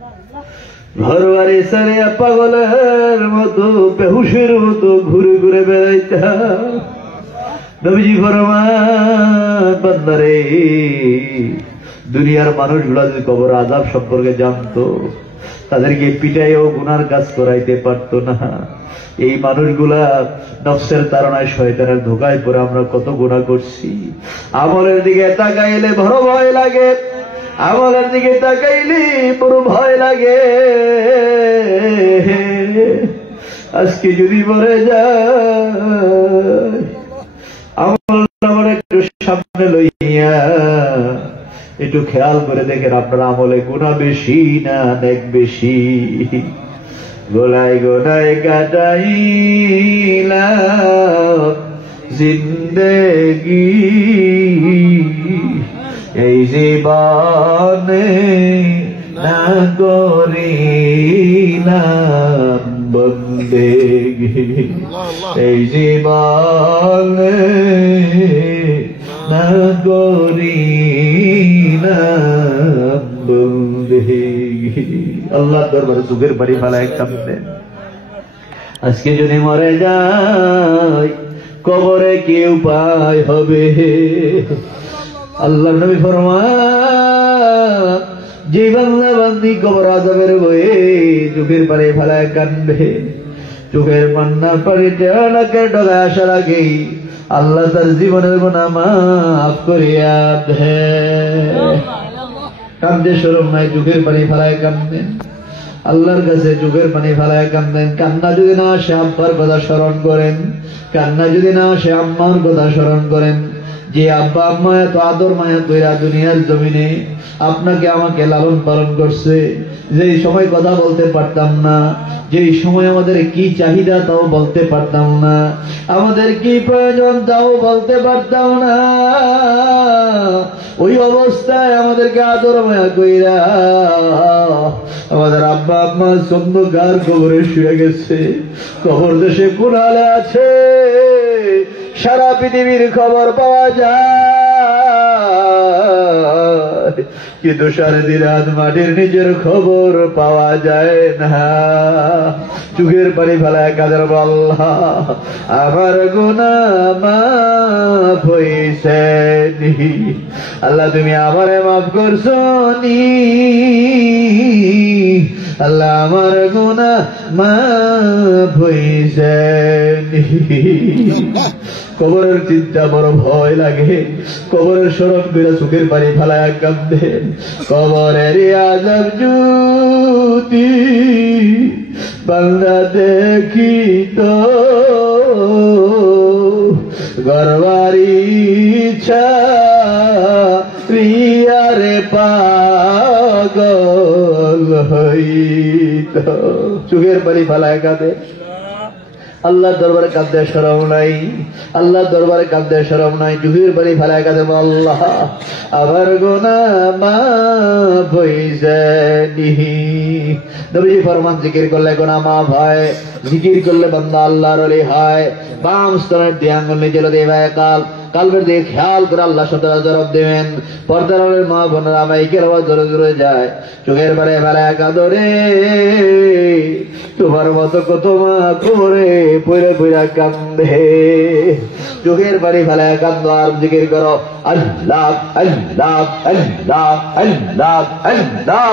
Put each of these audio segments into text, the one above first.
ঘর বাড়ি ছেড়ে পাগলের মতো বেহুশের মতো ঘুরে ঘুরে বেড়াইতাম। নবীজি ফরমান, বান্দারে, দুনিয়ার মানুষগুলা যদি কবর আযাব সম্পর্কে জানতো তাদেরকে পিটাইও গুনার কাজ করাইতে পারতো না। এই মানুষগুলা নফসের তাড়নায় শয়তানের ধোকায় পড়ে আমরা কত গুনাহ করছি। আমলের দিকে তাকাইলে বড় ভয় লাগে, আমলের দিকে তাকাইলে বড় ভয় লাগে। আজকে যদি মরে যায় আমল আমার একটু সামনে লইয়া একটু খেয়াল করে দেখেন আপনার আমলে গুনাহ বেশি না নেক বেশি। গোলায় গোলায় কাটাইলাম জিন্দেগি, এই জীবনে না করিলাম বন্দেগি, এই জীবনে না করিলাম বন্দেগি। আল্লাহ দরবারে চোখের পানি ফেলায় কাঁদতেন। আজকে যদি মরে যায় কবরে কি উপায় হবে? আল্লাহ নবী ফরমান, যে বান্দা বান্দি কবর আযাবের ভয়ে চোখের পানি ফেলায় কাঁদবে, চোখের পান্নার পানিতে অনেকের ডগায় আসার আগেই আল্লাহ তার জীবনের গুনাহ মাফ করিয়া দেয়। কান্দে শরম নাই, চোখের পানি ফেলায় কান্দেন, আল্লাহর কাছে চোখের পানি ফেলায় কান্দেন। কান্না যদি না আসে আব্বার কথা স্মরণ করেন, কান্না যদি না আসে আম্মার কথা স্মরণ করেন। যে আব্বা আম্মা এত আদর মায়া কইরা দুনিয়ার জমিনে আপনাকে আমাকে লালন পালন করছে, যেই সময় কথা বলতে পারতাম না, যেই সময় আমাদের কি চাহিদা তাও বলতে পারতাম না, আমাদের কি প্রয়োজন তাও বলতে পারতাম না, ওই অবস্থায় আমাদেরকে আদর মায়া কইরা আমাদের আব্বা আম্মা চন্দ্রকার কবরে শুয়ে গেছে। কবর দেশে কোন হালে আছে সারা পৃথিবীর খবর পাওয়া যায়, কিন্তু সারা দিন রাত মাটির নিজের খবর পাওয়া যায় না। চোখের পানি ফেলায় কাদের আল্লাহ আমার গুনাহ মাফ হইছে নি, আল্লাহ তুমি আমারে মাফ করছো নি, আল্লাহ আমার গুনাহ মাফ হইছে নি। কবরের চিন্তা বড় ভয় লাগে, কবরের স্মরণ করে চোখের পানি ফেলায় কাঁদেন। কবরের আযাব যদি বান্দা দেখিত, ঘরবাড়ি ছাড়িয়া রে পাগল হইত। চোখের পানি ফেলায় কাঁদে, আল্লাহ দরবারে কাঁদতে শরম নাই, আল্লাহ দরবারে কাঁদতে শরম নাই। চোখের পানি ফেলায় কাঁদে, আল্লাহ আমার গুনাহ মাফ হইছে নি। নবীজি ফরমান, জিকির করলে গুনাহ মাফ হয়, জিকির করলে বান্দা আল্লাহর ওলি হয়। বাম স্তনের দিয়ে আঙ্গুল নিচে দিবে, কালবের দিকে খেয়াল করে আল্লাহ সাথে জবাব দেবেন। পর্দার আলের মা বোনেরা মাইকের আওয়াজ জোরে জোরে যায়, চোখের পানি ফেলায় কাঁদরে, তোমার মতো কত মা কবরে পইরা পইরা কান্দে। চোখের পানি ফেলায় কান্দ আর জিকির করো, আল্লাহ আল্লাহ আল্লাহ আল্লাহ আল্লাহ।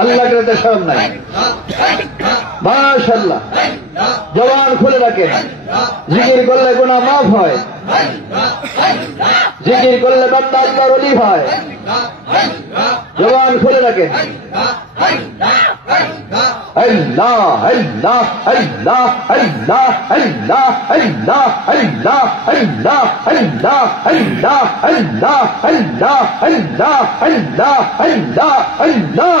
আল্লাহ করতে শরম নাই, মাশাআল্লাহ। জবান খুলে রাখেন, জিকির করলে গুনাহ মাফ হয়, জিকির করলে বান্দা আল্লাহর ওলি হয়। জবান খুলে রাখেন, আল্লাহ আল্লাহ আল্লাহ আল্লাহ আল্লাহ আল্লাহ আল্লাহ আল্লাহ আল্লাহ আল্লাহ আল্লাহ আল্লাহ আল্লাহ আল্লাহ আল্লাহ আল্লাহ।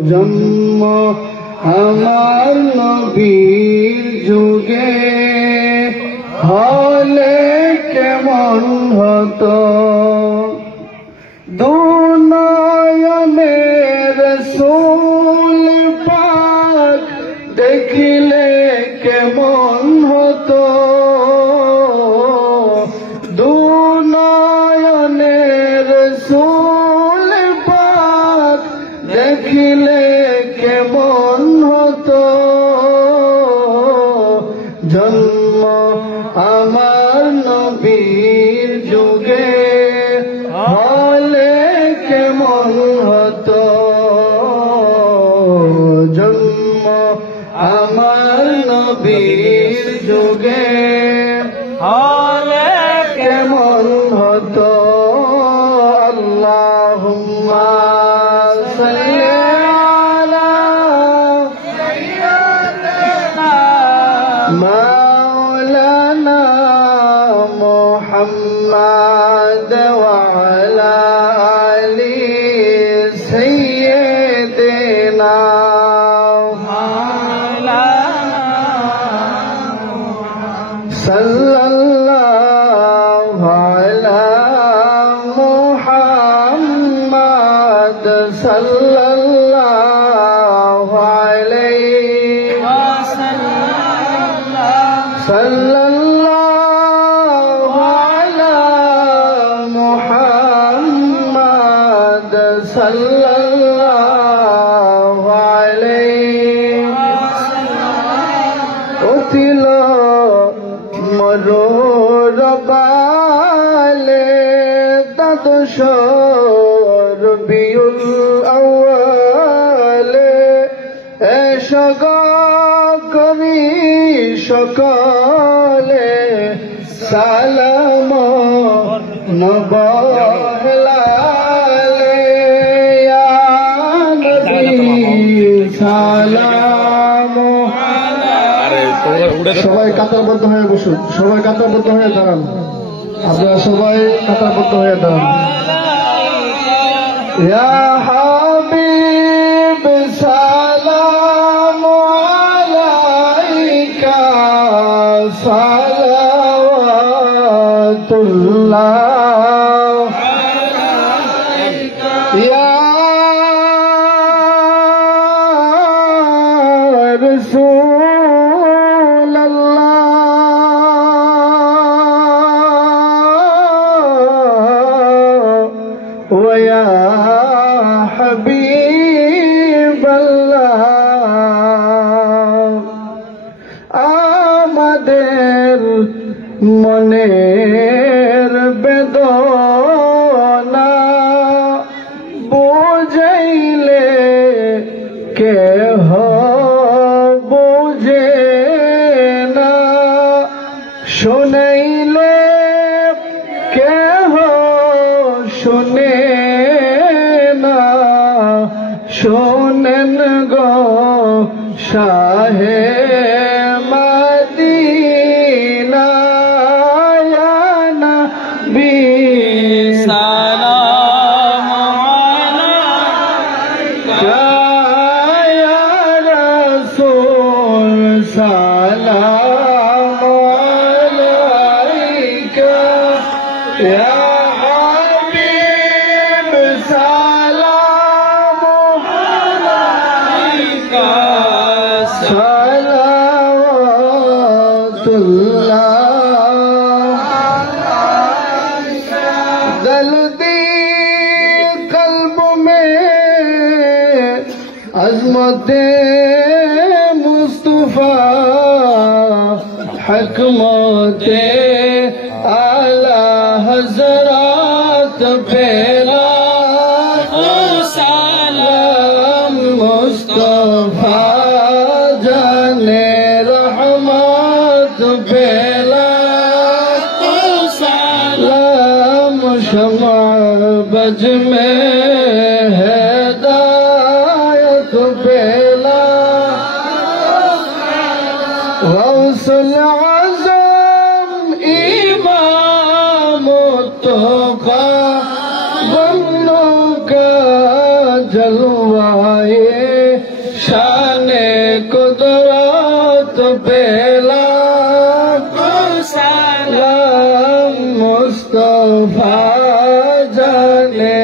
দুনয়নে রসূল পাক দেখিলে কেমন হতো, দুনয়নে রসূল পাক দেখিলে কেমন হতো, জন্ম আমার নবীর যুগে হলে কেমন হতো, জন্ম আমার নবীর যুগে হলে কেমন হতো। আল্লাহুম্মা সাল্লি আলা সাইয়্যিদিনা মাওলানা মুহাম্মদ ওয়া আলা আলি সাইয়্যিদিনা সাল্লাল্লাহু আলা মুহাম্মদ সাল্লাল্লাহু আলাইহি ওয়াসাল্লাম, সাল্লাল্লাহু আলা মুহাম্মদ সাল্লাল্লাহু আলাইহি ওয়াসাল্লাম। উঠিল মরুরবালে দ্বাদশ রবিউল আউয়ালে, এসো গো করি সকলে সালাম নবহেলালে, ইয়া নবী সালাম। সবাই কাতারবদ্ধ হয়ে বসুন, সবাই কাতারবদ্ধ হয়ে দাঁড়ান, আপনারা সবাই কাতারবদ্ধ হয়ে দাঁড়ান। ইয়া হাবিব সালাম আলাইকা সালাওয়াতুল্লাহ আলাইকা, ইয়া রাসূল ويا حبيب الله, আমাদের মনের বেদনা বুঝাইলে কেহ বুঝে না, শুনাইলে কেহ শুনে না, শোনেন গো শাহে মদিনা, ইয়া নবী সালাম আলাইকা, ইয়া রাসূল সালাম আলাইকা, ইয়া दर्दी कल्ब में अज़मते मुस्तफा हकमते आला हज़रात पेरा सलाम मुस्तफा जाने रहमत पेला सलाम शमा बज में हिदायत पेला गौसुल आज़म इमाम तोक़ा बन्नों का जलवाए शाने कुदरत पेला सलाम मुस्तफा जाने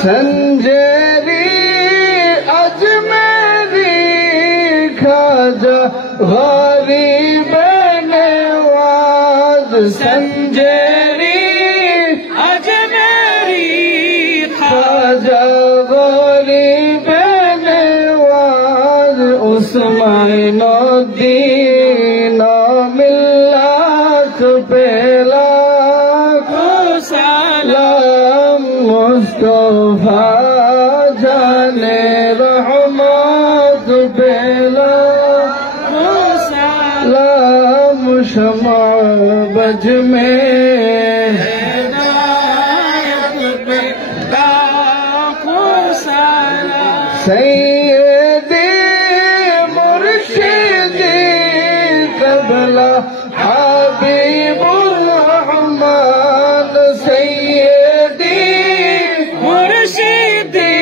संजेरी अजमेरी खाजा गरीब नवाज संजेरी अजमेरी खाजा गरीब नवाज उस्माइनुद्दीन मिल्लत पेला सलाम मुस्तफा जाने रहमत पेला सलाम शमा बज में सैयदी मुर्शिदी क़बला हबीबुर रहमान सैयदी मुर्शिदी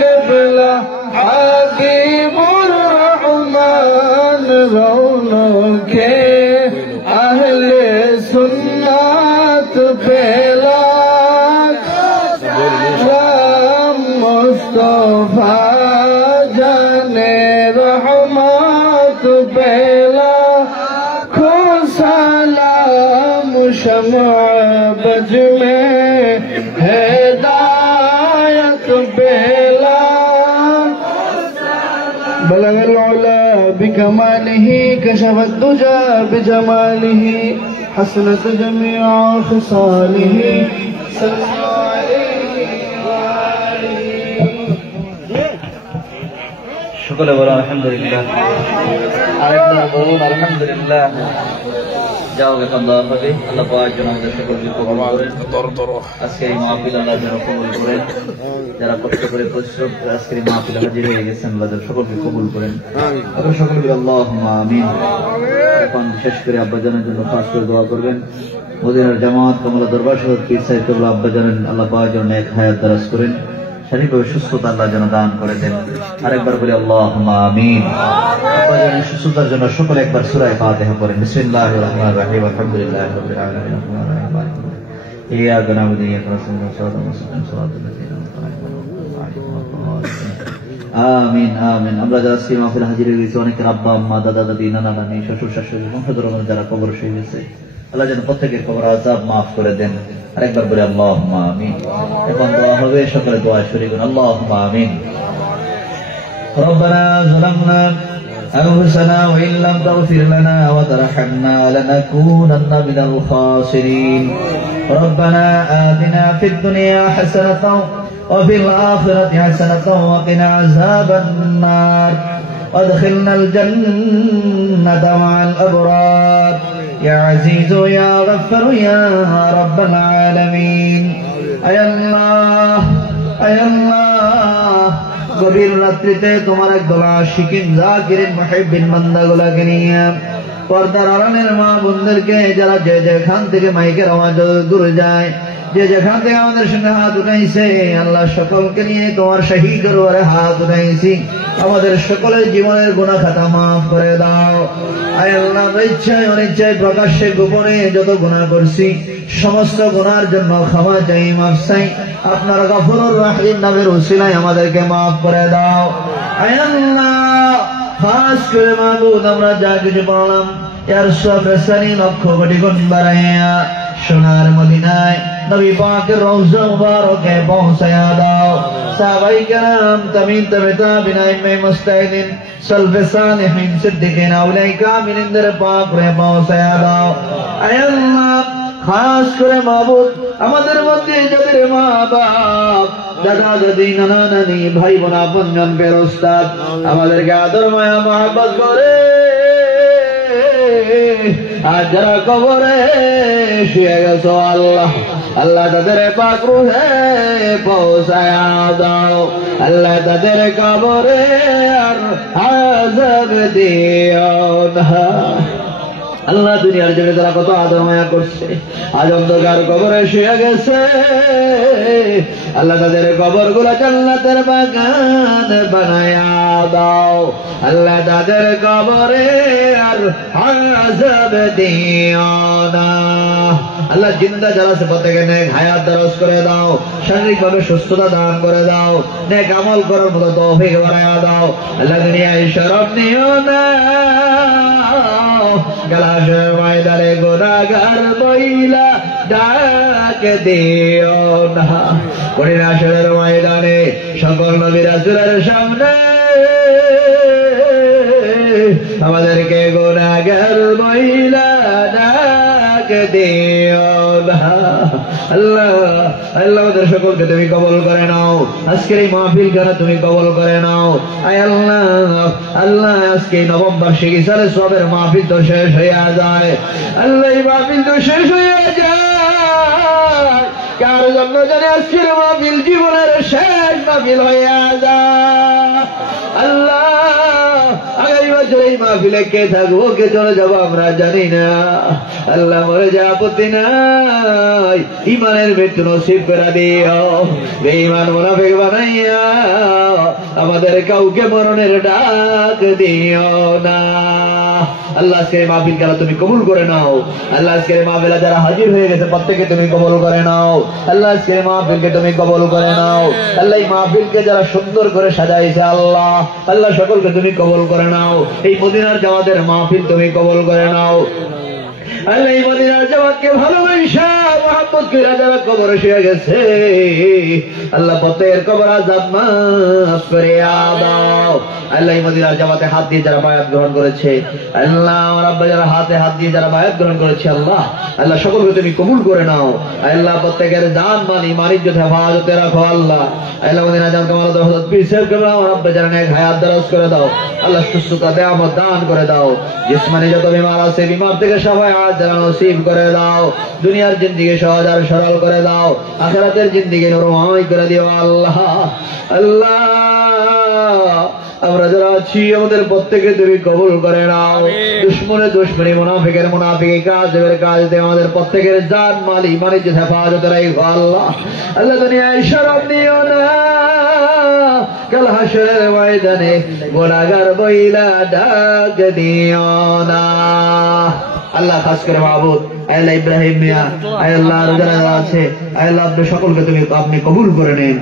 क़बला हबीबुर रहमान रौनके अहले सुन्नत पेला मुस्तफा जाने रहमत पेला खो सलाम शमा बज में हिदायत पेला बलगल उला बिकमालिही कशफत दुजा बिजमालिही हसनत जमीअ खिसालिही সকলে বলো আলহামদুলিল্লাহ। আরেকবার বলুন আলহামদুলিল্লাহ। যাও এখন দেওয়া হবে। আল্লাহ পাক যেন আমাদের সকলকে কবুল করেন। আজকের এই মাহফিল আল্লাহ যেন কবুল করেন। যারা কষ্ট করে পরিশ্রম করে আজকের এই মাহফিল হাজির হয়ে গেছেন আল্লাহ যেন সকলকে কবুল করেন। আপনারা সকলে বলে আল্লাহুম্মা আমিন। এখন বিশেষ করে আব্বাজানের জন্য খাস করে দোয়া করবেন। মদিনার জামাত কমলা দরবার শরীফ পীর সাহেব কেবলা আব্বাজানের আল্লাহ পাক যেন নেক হায়াত দারাজ করেন। শারীরিকভাবে সুস্থতা আল্লাহ যেন দান করে দেন। আরেকবার বলি আল্লাহুম্মা আমিন। আব্বাজানের সুস্থতার জন্য সকলে একবার সূরা ফাতিহা পড়েন। বিসমিল্লাহির রহমানির রহিম। আলহামদুলিল্লাহি রাব্বিল আলামিন। ইয়্যাকা না'বুদু ওয়া ইয়্যাকা নাস্তাঈন। সিরাতাল লাযীনা আন'আমতা আলাইহিম। আমিন আমিন। আমরা যারা আজকে মাহফিলে হাজির হয়ে গেছি অনেকের আব্বা আম্মা দাদা দাদি নানা নানি শ্বশুর শাশুড়ি বংশধর যারা কবর হয়ে গেছে আল্লাহ যেন প্রত্যেকের কবর আযাব মাফ করে দেন। আরেকবার বলি আল্লাহুম্মা আমিন। এখন দোয়া হবে, সকলে দোয়া শরীক করুন। আল্লাহুম্মা আমিন। রব্বানা যালামনা আনফুসানা ওয়া ইন লাম তাগফির লানা ওয়া তারহামনা লানাকুনান্না মিনাল খাসিরিন। রব্বানা আতিনা ফিদ দুনিয়া হাসানাতাও ওয়া ফিল আখিরাতি হাসানাতাও ওয়া কিনা আযাবান নার ওয়াদখিলনাল জান্নাতা মা'আল আবরার। يا عزيز يا غفار يا رب العالمين। আয় আল্লাহ আয় আল্লাহ গভীর রাত্রিতে তোমার একদল আশিকিন জাকিরিন মুহিব্বিন বান্দাগুলোকে নিয়ে পর্দার আড়ালের মা বোনদেরকে যারা যে যেখান থেকে মাইকের আওয়াজ দূরে যায় যে যেখান থেকে আমাদের সঙ্গে হাত উঠাইছে আল্লাহ সকলকে নিয়ে তোমার শাহী দরবারে হাত উঠাইছি। আমাদের সকলের জীবনের গুনাহ খাতা মাফ করে দাও। আয় আল্লাহ ইচ্ছায় অনিচ্ছায় প্রকাশ্যে গোপনে যত গুনাহ করছি সমস্ত গুনার জন্য ক্ষমা চাই, মাফ চাই। আপনার গফুরুর রহিম নামের উসিলায় আমাদেরকে মাফ করে দাও। আয় আল্লাহ খাস করে মাবুদ আমরা যা কিছু বললাম এর সব রেসানি লক্ষ কোটি গুণ বাড়াইয়া সোনার মদিনায় নবী পাকের রওজা মুবারকে পৌঁছায়া দাও। সাহাবায়ে কেরাম তাবিঈন তাবিঈন ইমাম মুস্তাহিদিন সালফে সালেহিন সিদ্দিকিন আউলিয়া কামিলদের পাক রে পৌঁছায়া দাও। আয় আল্লাহ খাস করে মাবুদ আমাদের মধ্যে যাদের মা বাপ দাদা দাদি নানা নানি ভাই বোন আপনজন ফেরেশতা আমাদেরকে আদর মায়া মহব্বত করে আজ যারা কবরে শুয়ে গেছো আল্লাহ আল্লাহ তাদের পাক রুহে পৌঁছায়া দাও। আল্লাহ তাদের কবরে আর আযাব দিও না। আল্লাহ দুনিয়ার জন্য তারা কত আদর মায়া করছে, আজ অন্ধকার কবরে শুয়ে গেছে। আল্লাহ তাদের কবর গুলা জান্নাতের বাগান বানায়া দাও। আল্লাহ তাদের কবরে আর আযাব দিও না। আল্লাহ জিন্দা যারা আছে প্রত্যেকে নেক হায়াত দারাজ করে দাও, শারীরিক ভাবে সুস্থতা দান করে দাও, নেক আমল করার মতো তৌফিক বানায়া দাও। আল্লাহ দুনিয়ায় শরম নিও না, কালাশের ময়দানে গুনাহগার বইলা ডাক দিও না। কঠিন হাসরের ময়দানে সকল নবী রাসূলের সামনে আমাদেরকে গুনাহগার বইলা ডাক দিও না। আল্লাহ আল্লাহ আমাদের সকলকে তুমি কবুল করে নাও, আজকের এই মাহফিল যারা তুমি কবুল করে নাও। আয় আল্লাহ আল্লাহ আজকে নবম বার্ষিকী সালে সবের মাহফিল তো শেষ হয়ে যায়। আল্লাহ এই মাহফিল তো শেষ হয়ে যায়, কার জন্য জানে আজকের মাহফিল জীবনের শেষ মাহফিল হয়ে যায়। আল্লাহ আগামী বছর এই মাহফিলে কে থাকবো কে চলে যাবো আমরা জানি না। আল্লাহ মরে যা আপত্তি নাই, ইমানের মৃত্যু নসিব করে দিও, বেঈমান মুনাফিক বানাইয়া আমাদের কাউকে মরণের ডাক দিও না। আল্লাহ আজকের মাহফিল যারা তুমি কবুল করে নাও। আল্লাহ আজকের মাহফিলে যারা হাজির হয়ে গেছে প্রত্যেকে তুমি কবুল করে নাও। আল্লাহ আজকের মাহফিলকে তুমি কবুল করে নাও। আল্লাহ এই মাহফিলকে যারা সুন্দর করে সাজাইছে আল্লাহ আল্লাহ সকলকে তুমি কবুল করে নাও। এই মদিনার জামাতের মাহফিল তুমি কবুল করে নাও। আল্লাহ এই মদিনার জামাতকে ভালোবাসা মহব্বত করে যারা কবরে শুয়ে গেছে আল্লাহ প্রত্যেকের কবর আযাব মাফ করে দাও। আল্লাহ এই মদিনার জামাতে হাত দিয়ে যারা বায়াত গ্রহণ করেছে আল্লাহ আমার আব্বা যারা হাতে হাত দিয়ে যারা বায়াত গ্রহণ করেছে আল্লাহ আল্লাহ সকলকে তুমি কবুল করে নাও। আল্লাহ প্রত্যেকের জান মাল ঈমান ইজ্জত হেফাজতে রাখো আল্লাহ। আল্লাহ মদিনার জামাত কামাল হযরত পীর সাহেব কে আমার আব্বা যারা নেক হায়াত দারাজ করে দাও আল্লাহ, সুস্থতা দেয়ামত দান করে দাও। জিসমানি যত বিমার আছে বিমার থেকে সবাই যারা নসিব করে দাও। দুনিয়ার জিন্দেগি সহজ আর সরল করে দাও, আখিরাতের জিন্দেগি নরময় করে দিও আল্লাহ। আল্লাহ আমরা যারা আছি আমাদের প্রত্যেকে তুমি কবুল করে নাও। দুশমনের দুশমনি মুনাফিকের মুনাফিকি কাজের কাজ দিয়ে আমাদের প্রত্যেকের জান মাল ঈমান ইজ্জত হেফাজতে রাখো আল্লাহ। আল্লাহ দুনিয়ায় শরম দিও না, কাল হাসরের ময়দানে গুনাহগার বইলা ডাক দিও না। আল্লাহ খাস করে মাহবুব আল্লাহ ইব্রাহিম মিয়া আল্লাহ যারা আছে আল্লাহ আপনি সকলকে তুমি আপনি কবুল করে নিন।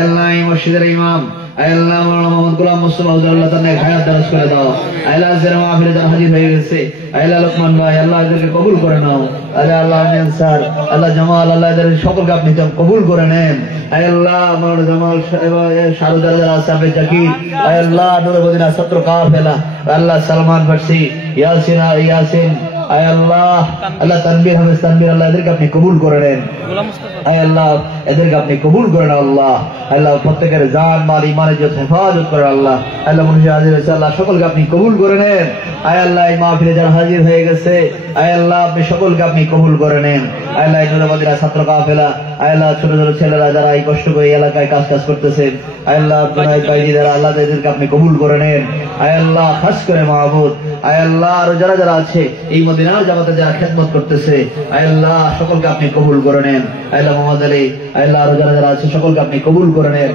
আল্লাহ এই মসজিদের ইমাম আল্লাহ মোহাম্মদ গোলাম মুস্তফা আল্লাহ তাআলা হায়াত দারাজ করে দাও। আল্লাহ যারা মাহফিলে যারা হাজির হয়ে গেছে আল্লাহ লোকমান ভাই আল্লাহ এদেরকে কবুল করে নাও। আল্লাহ আনসার আল্লাহ জামাল আল্লাহ এদের সকলকে আপনি কবুল করে নেন। আল্লাহ আমার জামাল শারুদার যারা আছে আপনি জাকির আল্লাহ নুরুদ্দিন ছাত্র কাফেলা আল্লাহ সালমান ফারসি ইয়াসিন আল্লাহ আল্লাহ তানবীর হামিদ তানবীর আল্লাহ এদেরকে আপনি কবুল করে নেন। আল্লাহ এদেরকে আপনি কবুল করেন আল্লাহ। আল্লাহ প্রত্যেকের জান মাল ঈমান ইজ্জত হেফাজত করে আল্লাহ। আল্লাহ মনুষ্য হাজির হয়েছে আল্লাহ সকলকে আপনি কবুল করে নেন। আল্লাহ এই মাহফিলে যারা হাজির হয়ে গেছে আল্লাহ আপনি সকলকে আপনি কবুল করে নেন। আল্লাহ নুরুদ্দিন ছাত্র কাফেলা আল্লাহ ছোট ছোট ছেলেরা যারা এই কষ্ট করে এলাকায় কাজ করতেছেন আল্লাহ জুনাইদ বাইদি যারা আল্লাহ এদেরকে আপনি কবুল করে নেন। আল্লাহ খাস করে মাহবুব আল্লাহ আরো যারা যারা আছে এই মদিনার জামাতে যারা খেদমত করতেছে আল্লাহ সকলকে আপনি কবুল করে নেন। আল্লাহ মোহাম্মদ আলী আল্লাহ আরো যারা যারা আছে সকলকে আপনি কবুল করে নেন।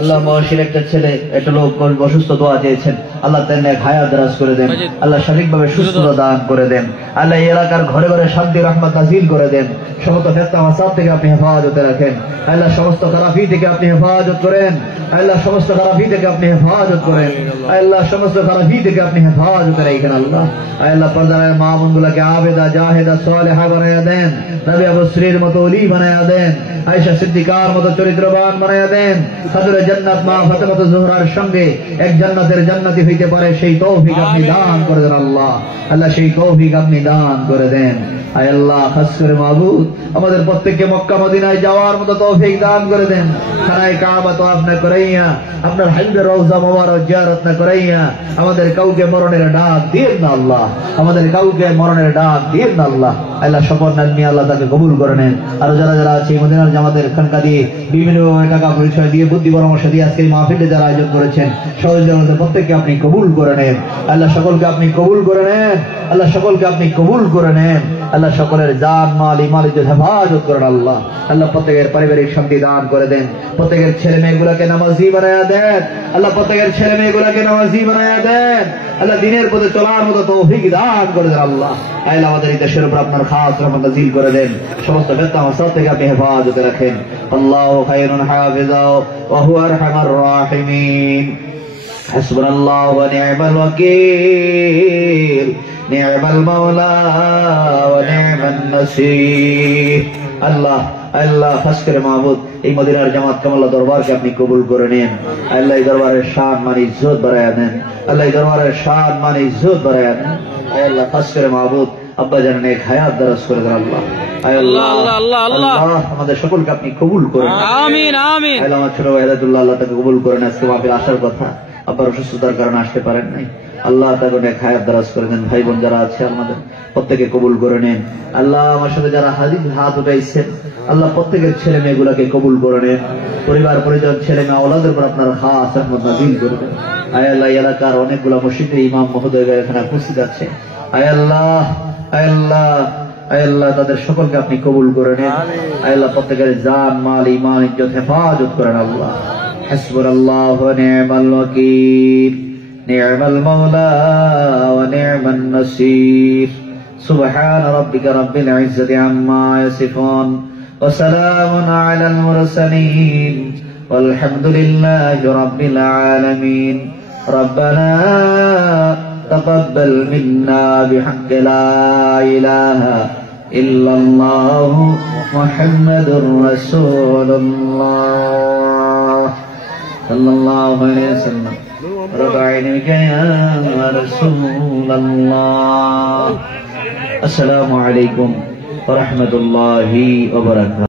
আল্লাহ মহসির একটা ছেলে একটা লোক অসুস্থ দোয়া চেয়েছেন আল্লাহ তার নেক হায়াত দারাজ করে দেন। আল্লাহ সঠিকভাবে সুস্থতা দান করে দেন। আল্লাহ এই এলাকার ঘরে ঘরে শান্তি রহমত নাজিল করে দেন। সমস্ত ফেতনা ফাসাদ থেকে আপনি হেফাজতে রাখেন। আল্লাহ সমস্ত খারাপি থেকে আপনি হেফাজত করেন। আল্লাহ সমস্ত খারাপি থেকে আপনি হেফাজত করেন। আল্লাহ সমস্ত খারাপি থেকে আপনি হেফাজতে রাখেন আল্লাহ। আল্লাহ পর্দার মা বোনগুলোকে আবেদা জাহেদা সালেহা বানায়া দেন। নবী আবু বকরের মতো ওলি বানায়া দেন। আয়েশা সিদ্দিকার মতো চরিত্রবান বানায়া দেন। খাতুনে জান্নাত মা ফাতেমা জোহরার সঙ্গে এক জান্নাতের জান্নাতি হইতে পারে সেই তৌফিক আপনি দান করে দেন আল্লাহ। আল্লাহ সেই তৌফিক আপনি দান করে দেন। আয় আল্লাহ খাস করে মাবুদ আমাদের প্রত্যেককে মক্কা মদিনায় যাওয়ার মতো তৌফিক দান করে দেন। খানায়ে কাবা তওয়াফ না করাইয়া আপনার হাবিবের রওজা মোবারক জিয়ারত না করাইয়া আমাদের কাউকে মরণের ডাক দিয়েন না আল্লাহ। আমাদের কাউকে মরণের ডাক দিয়েন না আল্লাহ। আল্লাহ সকল নামে আল্লাহ তাকে কবুল করে নেন। আরো যারা যারা আছে মদিনার জামাতের খানকা দিয়ে বিভিন্ন টাকা পরিচয় দিয়ে বুদ্ধি পরামর্শ দিয়ে আজকে এই মাহফিলে যারা আয়োজন করেছেন সহযোগিতা প্রত্যেককে আপনি কবুল করে নেন। আল্লাহ সকলকে আপনি কবুল করে নেন। আল্লাহ সকলকে আপনি কবুল করে নেন। আল্লাহ সকলের জান মাল ইমান ইজ্জত হেফাজত করেন। আল্লাহ আল্লাহ প্রত্যেকের পারিবারিক শান্তি দান করে দেন। প্রত্যেকের ছেলে মেয়েগুলাকে নামাজি বানায়া দেন। আল্লাহ প্রত্যেকের ছেলে মেয়েগুলাকে নামাজি বানায়া দেন। আল্লাহ দিনের পথে চলার মতো তৌফিক দান করে দেন। আল্লাহ আল্লাহ আমাদের এই দেশের উপর আপনার খাস রহমত নাযিল করে দেন। সমস্ত বেদনা মাসাব থেকে আপনি হেফাজতে রাখেন। আল্লাহু খায়রুন হাফিজা ওয়া হুয়া আরহামার রাহিমিন। হাসবুনাল্লাহু ওয়া নি'মাল ওয়াকিল নি'মাল মাওলা ওয়া নি'মান নাসীর। আল্লাহ আল্লাহ খাসকের মাহবুব এই মদিনার জামাত কামাল্লা দরবারকে আপনি কবুল করে নেন। আল্লাহ এই দরবারের শান মান ইজ্জত বাড়ায়া দেন। আল্লাহ এই দরবারের শান মান ইজ্জত বাড়ায়া দেন। আল্লাহ খাসকের মাহবুব আব্বা জানেন এক হায়াত দারাজ করে দেন। আল্লাহ আল্লাহ আমাদের সকলকে আপনি কবুল করেন। আমিন আমিন। আল্লাহ আমার ছোট ভাই হেদায়েতুল্লাহ আল্লাহ তাকে কবুল করেন। আজকে মাহফিল আসার কথা, আব্বার অসুস্থতার কারণে আসতে পারেন নাই। আল্লাহ তাকে অনেক হায়াত দারাজ করে দেন। ভাই বোন যারা আছে আমাদের প্রত্যেকে কবুল করে নেন। আল্লাহ আমার সাথে যারা হাত উঠাইছেন আল্লাহ প্রত্যেকের ছেলে মেয়েগুলাকে কবুল করে নেন। পরিবার পরিজন ছেলে মেয়ে আওলাদের উপর আপনার খাস রহমত নাযিল করে দেন। আয় আল্লাহ এলাকার অনেকগুলা মসজিদে ইমাম মহোদয় এখানে উপস্থিত আছে। আয় আল্লাহ আয় আল্লাহ আয় আল্লাহ তাদের সকলকে আপনি কবুল করে নেন। আয় আল্লাহ প্রত্যেকের জান মাল ইমান ইজ্জত হেফাজত করেন। আল্লাহ হাসবুনাল্লাহু ওয়া নি'মাল ওয়াকিল নি'মাল মাওলা ওয়া নি'মান নাসীর। সুবহান রাব্বিকা রাব্বিল ইজ্জাতি আম্মা ইয়াসিফুন ওয়া সালামুন আলাল মুরসালিন ওয়ালহামদুলিল্লাহি রাব্বিল আলামিন। রব্বানা তাকাব্বাল মিন্না বিহাক্কি লা ইলাহা ইল্লাল্লাহু মুহাম্মাদুর রাসূলুল্লাহ সাল্লাল্লাহু আলাইহি ওয়াসাল্লাম। রব্বাইনিকা ইয়া রাসূলুল্লাহ। আসসালামু আলাইকুম ওয়া রাহমাতুল্লাহি ওয়া বারাকাতুহু।